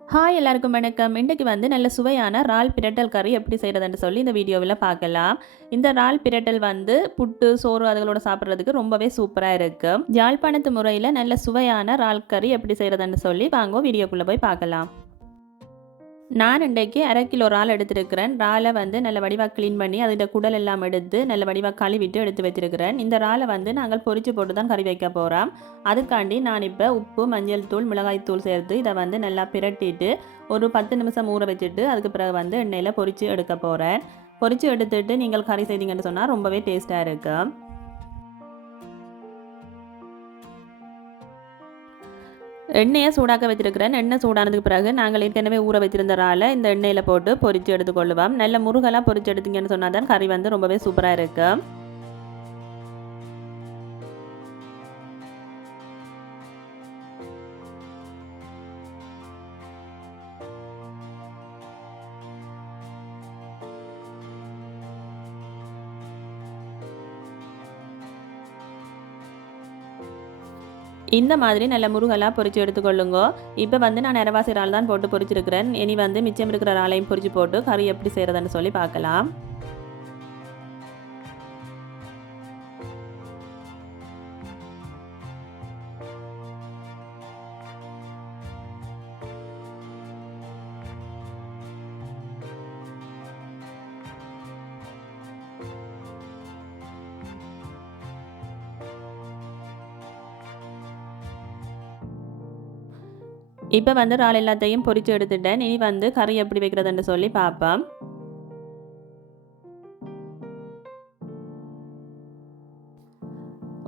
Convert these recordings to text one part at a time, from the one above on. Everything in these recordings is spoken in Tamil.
ஹாய் எல்லாருக்கும் வணக்கம். இன்றைக்கு வந்து நல்ல சுவையான இறால் பிரட்டல் கறி எப்படி செய்கிறதுன்னு சொல்லி இந்த வீடியோவில் பார்க்கலாம். இந்த இறால் பிரட்டல் வந்து புட்டு சோறு அதுகளோட சாப்பிட்றதுக்கு ரொம்பவே சூப்பராக இருக்கும். யாழ்ப்பாணத்து முறையில் நல்ல சுவையான இறால் கறி எப்படி செய்கிறதுன்னு சொல்லி வாங்க வீடியோக்குள்ளே போய் பார்க்கலாம். நான் இன்றைக்கு 1/2 கிலோ இறால் எடுத்துருக்கிறேன். இறாலை வந்து நல்ல வடிவாக க்ளீன் பண்ணி அதோட குடல் எல்லாம் எடுத்து நல்ல வடிவாக கழுவிட்டு எடுத்து வச்சிருக்கிறேன். இந்த இறாலை வந்து நாங்கள் பொரிச்சு போட்டு தான் கறி வைக்க போகிறோம். அதுக்காண்டி நான் இப்போ உப்பு, மஞ்சள் தூள், மிளகாய் தூள் சேர்த்து இதை வந்து நல்லா பிரட்டிட்டு ஒரு 10 நிமிஷம் ஊற வச்சுட்டு அதுக்கு பிறகு வந்து எண்ணெயில் பொரித்து எடுக்க போகிறேன். பொரித்து எடுத்துட்டு நீங்கள் கறி செய்தீங்கன்னு சொன்னால் ரொம்பவே டேஸ்ட்டாக இருக்கும். எண்ணெயை சூடாக்க வச்சிருக்கிறேன். எண்ணெய் சூடானதுக்கு பிறகு நாங்கள் ஏற்கனவே ஊற வச்சிருந்த இறாலை இந்த எண்ணெயில் போட்டு பொரித்து எடுத்துக்கொள்ளுவோம். நல்ல முருகலாக பொரித்து எடுத்தீங்கன்னு சொன்னால் தான் கறி வந்து ரொம்பவே சூப்பராக இருக்கும். இந்த மாதிரி நல்ல முருகலாக பொரித்து எடுத்துக்கொள்ளுங்க. இப்போ வந்து நான் நிறவாசி இறால் தான் போட்டு பொரிச்சிருக்கிறேன். இனி வந்து மிச்சம் இருக்கிற இறாலையும் பொரித்து போட்டு கறி எப்படி செய்கிறதுன்னு சொல்லி பார்க்கலாம். இப்போ வந்து இறால் எல்லாத்தையும் பொரித்து எடுத்துட்டேன். இனி வந்து கறி எப்படி வைக்கிறதுன்னு சொல்லி பார்ப்போம்.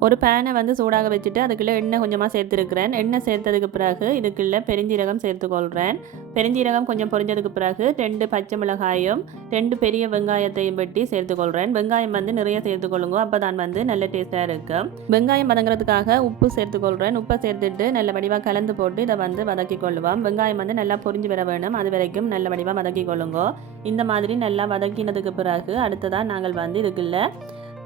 ஒரு பேனை வந்து சூடாக வச்சுட்டு அதுக்குள்ளே எண்ணெய் கொஞ்சமாக சேர்த்துருக்கிறேன். எண்ணெய் சேர்த்ததுக்கு பிறகு இதுக்குள்ளே பெருஞ்சீரகம் சேர்த்துக்கொள்கிறேன். பெருஞ்சீரகம் கொஞ்சம் பொரிஞ்சதுக்கு பிறகு 2 பச்சை மிளகாயும் 2 பெரிய வெங்காயத்தையும் வெட்டி சேர்த்துக்கொள்கிறேன். வெங்காயம் வந்து நிறைய சேர்த்துக்கொள்ளுங்க, அப்போ தான் வந்து நல்ல டேஸ்ட்டாக இருக்கும். வெங்காயம் வதங்குறதுக்காக உப்பு சேர்த்துக்கொள்கிறேன். உப்பை சேர்த்துட்டு நல்ல வடிவாக கலந்து போட்டு இதை வந்து வதக்கி கொள்ளுவோம். வெங்காயம் வந்து நல்லா பொரிஞ்சு வர வேணும், அது வரைக்கும் நல்ல வடிவாக வதக்கி கொள்ளுங்க. இந்த மாதிரி நல்லா வதக்கினதுக்கு பிறகு அடுத்ததாக நாங்கள் வந்து இதுக்குள்ளே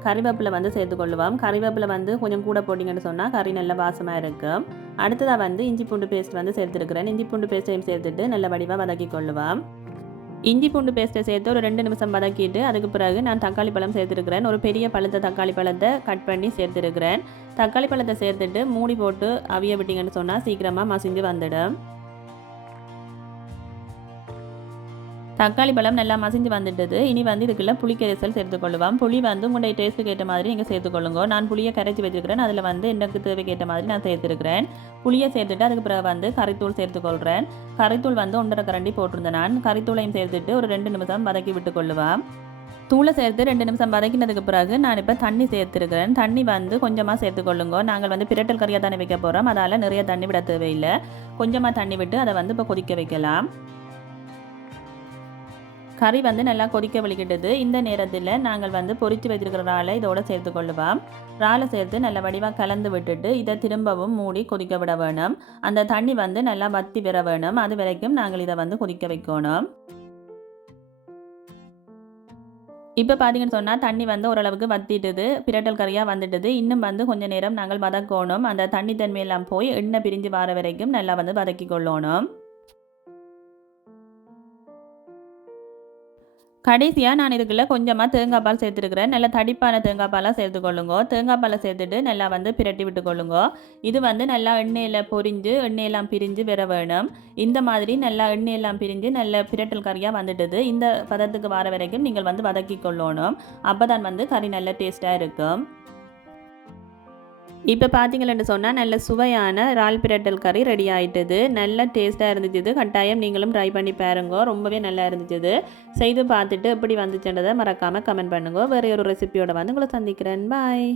கறிவேப்பிலை வந்து சேர்த்துக்கொள்ளுவோம். கறிவேப்பிலை வந்து கொஞ்சம் கூட போட்டிங்கன்னு சொன்னால் கறி நல்ல வாசமாக இருக்கும். அடுத்ததாக வந்து இஞ்சி பூண்டு பேஸ்ட் வந்து சேர்த்துருக்கிறேன். இஞ்சி பூண்டு பேஸ்ட்டையும் சேர்த்துட்டு நல்ல வடிவாக வதக்கி கொள்ளுவோம். இஞ்சி பூண்டு பேஸ்ட்டை சேர்த்து ஒரு 2 நிமிஷம் வதக்கிட்டு அதுக்கு பிறகு நான் தக்காளி பழம் சேர்த்துருக்கிறேன். ஒரு பெரிய பழுத்த தக்காளி பழத்தை கட் பண்ணி சேர்த்துருக்கிறேன். தக்காளி பழத்தை சேர்த்துட்டு மூடி போட்டு அவிய விட்டிங்கன்னு சொன்னால் சீக்கிரமாக மசிஞ்சு வந்துடும். தக்காளி பழம் நல்லா மசிஞ்சு வந்துட்டது. இனி வந்து இதுக்குள்ளே புளி கரைசல் சேர்த்துக்கொள்ளுவோம். புளி வந்து உங்களுடைய டேஸ்ட்டுக்கு ஏற்ற மாதிரி நீங்கள் சேர்த்துக்கொள்ளுங்க. நான் புளியை கரைச்சி வச்சுருக்கிறேன். அதில் வந்து எனக்கு தேவைக்கு ஏற்ற மாதிரி நான் சேர்த்துருக்கிறேன். புளியை சேர்த்துட்டு அதுக்கு பிறகு வந்து கறித்தூள் சேர்த்துக்கொள்கிறேன். கறித்தூள் வந்து 1.5 கரண்டி போட்டிருந்தேன். நான் கறித்தூளையும் சேர்த்துட்டு ஒரு 2 நிமிஷம் வதக்கி விட்டுக்கொள்ளுவேன். தூளை சேர்த்து 2 நிமிஷம் வதக்கினதுக்கு பிறகு நான் இப்போ தண்ணி சேர்த்துருக்கிறேன். தண்ணி வந்து கொஞ்சமாக சேர்த்துக்கொள்ளுங்க. நாங்கள் வந்து பிரட்டல் கறியாக தானே வைக்க போகிறோம், அதால் நிறைய தண்ணி விட தேவையில்லை. கொஞ்சமாக தண்ணி விட்டு அதை வந்து இப்போ கொதிக்க வைக்கலாம். கறி வந்து நல்லா கொதிக்க வலிக்கிட்டது. இந்த நேரத்தில் நாங்கள் வந்து பொரித்து வச்சிருக்கிற இறாலை இதோட சேர்த்துக்கொள்ளுவோம். இறாலை சேர்த்து நல்ல வடிவாக கலந்து விட்டுட்டு இதை திரும்பவும் மூடி கொதிக்க விட வேணும். அந்த தண்ணி வந்து நல்லா வற்றி வர வேணும், அது வரைக்கும் நாங்கள் இதை வந்து கொதிக்க வைக்கணும். இப்போ பார்த்தீங்கன்னு சொன்னால் தண்ணி வந்து ஓரளவுக்கு வற்றிட்டுது, பிரட்டல் கறியாக வந்துட்டுது. இன்னும் வந்து கொஞ்சம் நேரம் நாங்கள் வதக்கணும். அந்த தண்ணி தன்மையெல்லாம் போய் எண்ணெய் பிரிஞ்சு வர வரைக்கும் நல்லா வந்து வதக்கி கொள்ளணும். கடைசியாக நான் இதுக்குள்ளே கொஞ்சமாக தேங்காய் பால் சேர்த்துருக்கிறேன். நல்லா தடிப்பான தேங்காய் பாலாக சேர்த்துக்கொள்ளுங்க. தேங்காய் பாலை சேர்த்துட்டு நல்லா வந்து பிரட்டி விட்டுக்கொள்ளுங்க. இது வந்து நல்லா எண்ணெயில் பொரிஞ்சு எண்ணெயெல்லாம் பிரிஞ்சு வர வேணும். இந்த மாதிரி நல்லா எண்ணெயெல்லாம் பிரிஞ்சு நல்ல பிரட்டல் கறியாக வந்துட்டுது. இந்த பதத்துக்கு வர வரைக்கும் நீங்கள் வந்து வதக்கி கொள்ளணும். அப்போ தான் வந்து கறி நல்ல டேஸ்ட்டாக இருக்கும். இப்போ பார்த்தீங்களன்னு சொன்னால் நல்ல சுவையான இறால் பிரட்டல் கறி ரெடி ஆகிட்டுது. நல்ல டேஸ்ட்டாக இருந்துச்சு. கட்டாயம் நீங்களும் ட்ரை பண்ணி பாருங்க, ரொம்பவே நல்லா இருந்துச்சு. செய்து பார்த்துட்டு எப்படி வந்துச்சுன்றதை மறக்காமல் கமெண்ட் பண்ணுங்க. வேறு ஒரு ரெசிபியோட வந்து உங்களை சந்திக்கிறேன். பாய்.